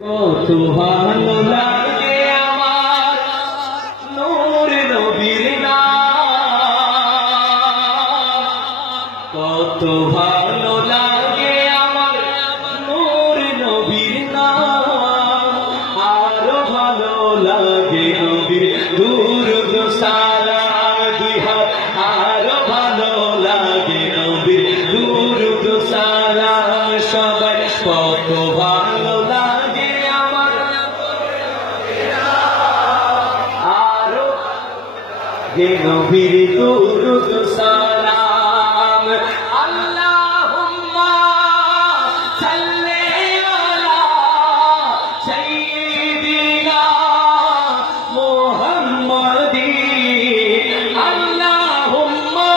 কত ভালো লাগে আমার নূর নবীর নাম, কত ভালো লাগে আমার নূর নবীর নাম, আরো ভালো লাগে নবীর দুরূদ সালাম দুই হাত, আরো ভালো লাগে নবীর দুরূদ সালাম সবাই, কত ভালো লাগে নবীর দুরূদ সালাম। আল্লাহুম্মা সাল্লি আলা সাইয়্যিদিনা মুহাম্মাদিন, আল্লাহুম্মা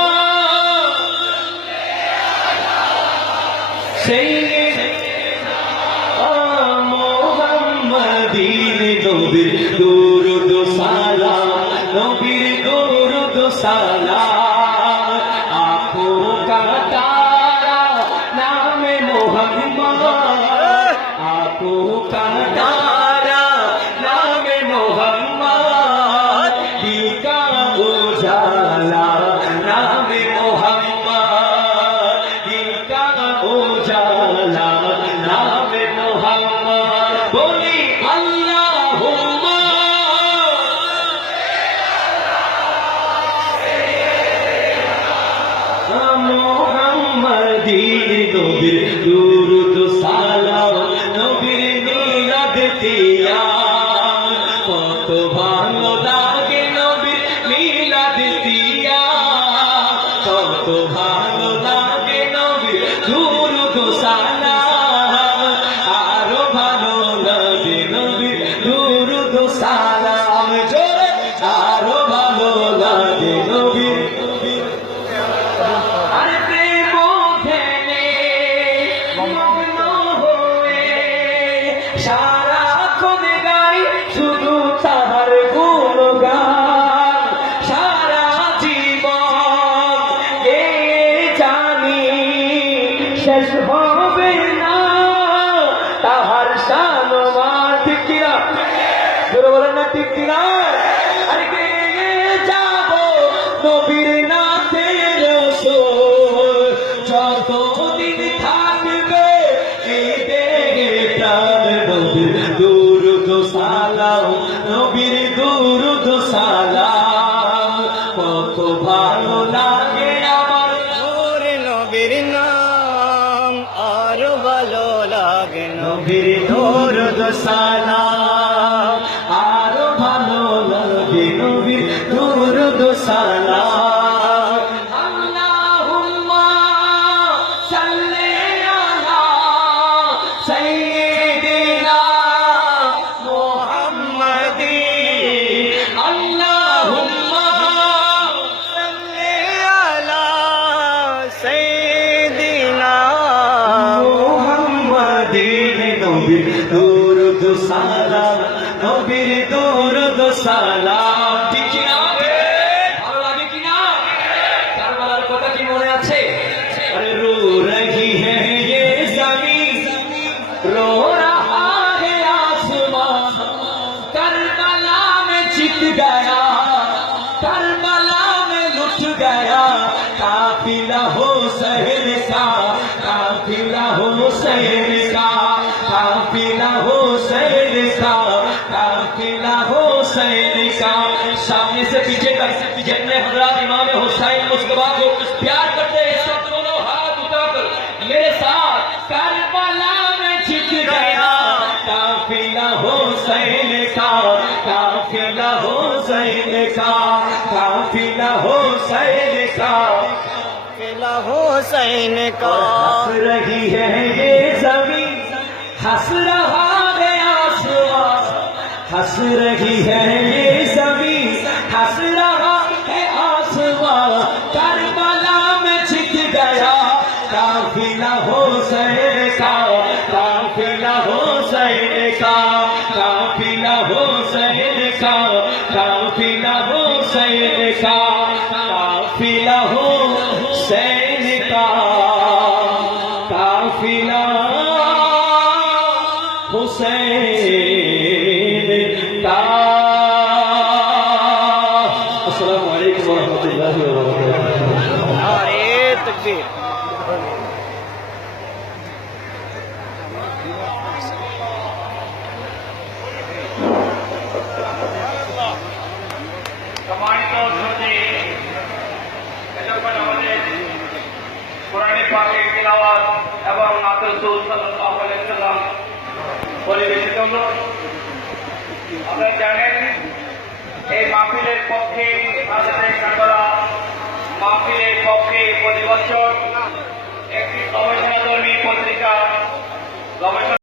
সাইয়্যিদিনা মুহাম্মাদিন, নবীর দুরূদ সালাম, নবীর দুরূদ সালাম। আঁখোं का तारा नामे मोहम्मद, आँखों का तारा नामे मोहम्मद, दिल का उजाला नामे मोहम्मद, दिल का उजाला नामे मोहम्मद। बोली अल्लाहुम्मा মুহাম্মাদিন, নবীর দুরূদ সালাম, নবীর মিলাদ দিয়া, কত ভালো লাগে নবীর মিলাদ দিয়া, কত ভালো লাগে নবীর দুরূদ সালাম, আরো ভালো লাগে নবীর দুরূদ সালাম, জোরে আরো ভালো লাগে নবীর সারাক্ষণ গাই শুধু তাহার গুণগান, সারা জীবন এ জানি শেষ হবে না তাহার শানমান। ঠিক কিনা জোরে বলেন না, ঠিক কিনা? আরে গে যাব নবীর নাথে রাসূল, যতদিন থাকবে এই দেহে প্রাণ, নবীর দুরূদ সালাম, নবীর দুরূদ সালাম। কত ভালো লাগে আমার নূর নবীর নাম, আরো ভালো লাগে নবীর দুরূদ সালাম, আরো ভালো লাগে নবীর দুরূদ সালাম। আল্লাহুম্মা সাল্লি আলা সাইয়্যিদিনা মুহাম্মাদিন, আল্লাহুম্মা সাল্লি আলা সাইয়্যিদিনা মুহাম্মাদিন, নবীর দুরূদ সালাম, নবীর দুরূদ সালাম। ঠিক কিনা? ভালো লাগে কিনা? কারবালার কথা কি মনে আছে? अरे रो रही है ये ज़मीन, रो रहा है आसमां, करबला में जीत गया, करबला में लुट गया, काफिला हुसैन का, काफिला हुसैन का, काफिला हुसैन का, काफिला हुसैन का। सामने से पीछे तक जितने हज़रात इमाम हुसैन मुस्तफा को प्यार करते हैं, सब दोनों हाथ उठाकर मेरे साथ, करबला में जीत गया, काफिला हुसैन का, काफिला हुसैन का, काफिला हुसैन का, काफिला हुसैन का। हंस रही है ये ज़मीन, हंस रहा है आसमां, हंस रही है ये ज़मीन, हंस रहा है आसमां, करबला में जीत गया, काफिला हुसैन का, काफिला हुसैन का, काफिला हुसैन का, काफिला हुसैन का, काफिला हुसैन का, काफिला हुसैन আসসালামু আলাইকুম ওয়া রাহমাতুল্লাহি ওয়া বারাকাতুহু। আরে তাকবীর। সম্মানিত সুধী, এতক্ষণ আমাদের কোরআনে পাকের তিলাওয়াত এবং নাতের রাসূল সাল্লাল্লাহু আলাইহি ওয়াসাল্লাম পরিবেশিত হলো। আপনারা জানেন এই মাহফিলের পক্ষে হাজরাতে কারবালা মাহফিলের পক্ষে প্রতি বছর একটি গবেষণাধর্মী পত্রিকা গবেষণা